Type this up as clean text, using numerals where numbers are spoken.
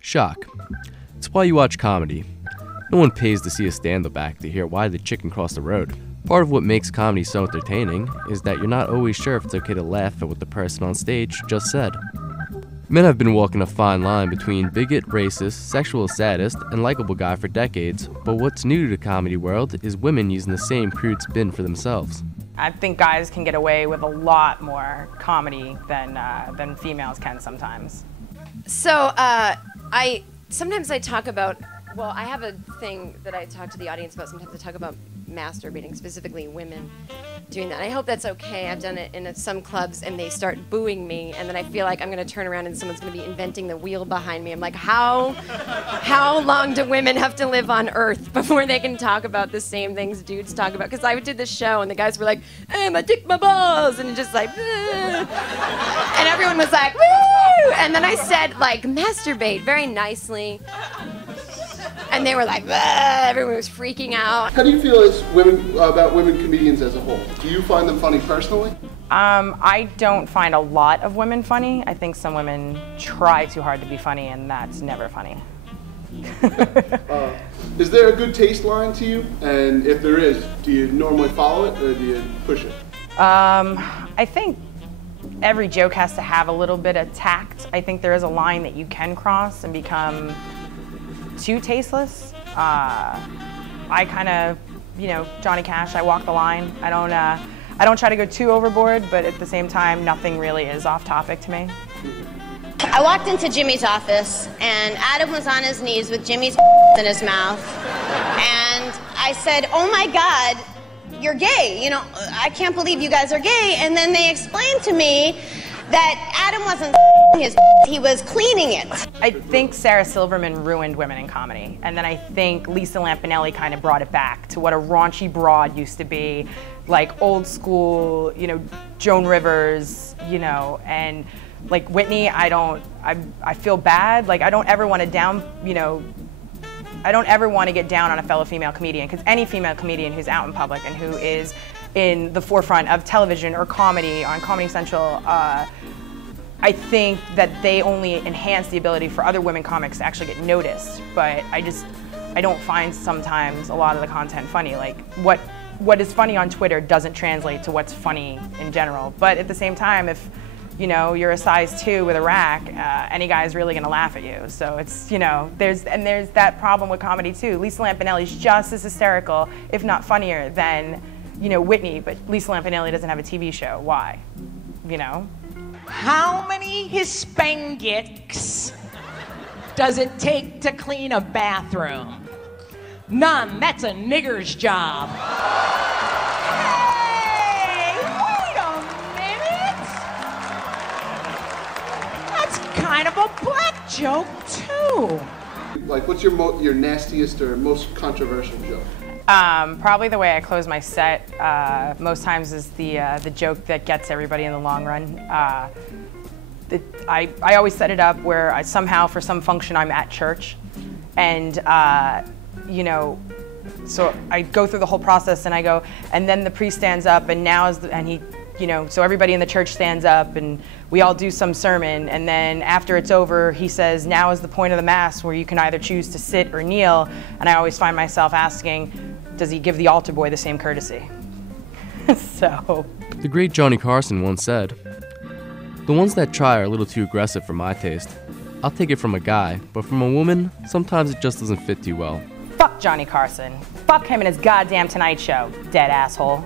Shock. It's why you watch comedy. No one pays to see a stand-up act to hear why the chicken crossed the road. Part of what makes comedy so entertaining is that you're not always sure if it's okay to laugh at what the person on stage just said. Men have been walking a fine line between bigot, racist, sexual sadist, and likable guy for decades, but what's new to the comedy world is women using the same crude spin for themselves. I think guys can get away with a lot more comedy than females can sometimes. So, sometimes I talk about, well, I have a thing that I talk to the audience about. Sometimes I talk about masturbating, specifically women doing that. I hope that's okay. I've done it in some clubs and they start booing me, and then I feel like I'm going to turn around and someone's going to be inventing the wheel behind me. I'm like, how long do women have to live on Earth before they can talk about the same things dudes talk about? Because I did this show and the guys were like, my dick, my balls, and just like, and everyone was like, woo! And then I said, like, masturbate very nicely. And they were like, everyone was freaking out. How do you feel as women about women comedians as a whole? Do you find them funny personally? I don't find a lot of women funny. I think some women try too hard to be funny, and that's never funny. Is there a good taste line to you? And if there is, do you normally follow it or do you push it? I think every joke has to have a little bit of tact. I think there is a line that you can cross and become too tasteless. I kind of, Johnny Cash, I walk the line. I don't try to go too overboard, but at the same time, nothing really is off topic to me. I walked into Jimmy's office, and Adam was on his knees with Jimmy's in his mouth. And I said, oh my God, you're gay. I can't believe you guys are gay. And then they explained to me that Adam wasn't his, he was cleaning it. I think Sarah Silverman ruined women in comedy, and then I think Lisa Lampanelli kind of brought it back to what a raunchy broad used to be, like old school, Joan Rivers, and like Whitney. I feel bad. Like I don't ever want to I don't ever want to get down on a fellow female comedian, because any female comedian who's out in public and who is in the forefront of television or comedy on Comedy Central, I think that they only enhance the ability for other women comics to actually get noticed. But I don't find sometimes a lot of the content funny. Like what is funny on Twitter doesn't translate to what's funny in general. But at the same time, if you're a size 2 with a rack, any guy's really gonna laugh at you. So it's, there's that problem with comedy too. Lisa Lampanelli's just as hysterical, if not funnier, than Whitney, but Lisa Lampanelli doesn't have a TV show. Why? How many Hispanics does it take to clean a bathroom? None. That's a nigger's job. Hey, wait a minute. That's kind of a black joke, too. Like, what's your nastiest or most controversial joke? Probably the way I close my set most times is the joke that gets everybody in the long run. I always set it up where I somehow, for some function, I'm at church, and so I go through the whole process, and I go, and then the priest stands up, and so everybody in the church stands up, and we all do some sermon, and then after it's over, he says, now is the point of the Mass where you can either choose to sit or kneel, and I always find myself asking, does he give the altar boy the same courtesy? So. The great Johnny Carson once said, the ones that try are a little too aggressive for my taste. I'll take it from a guy, but from a woman, sometimes it just doesn't fit too well. Fuck Johnny Carson. Fuck him and his goddamn Tonight Show, dead asshole.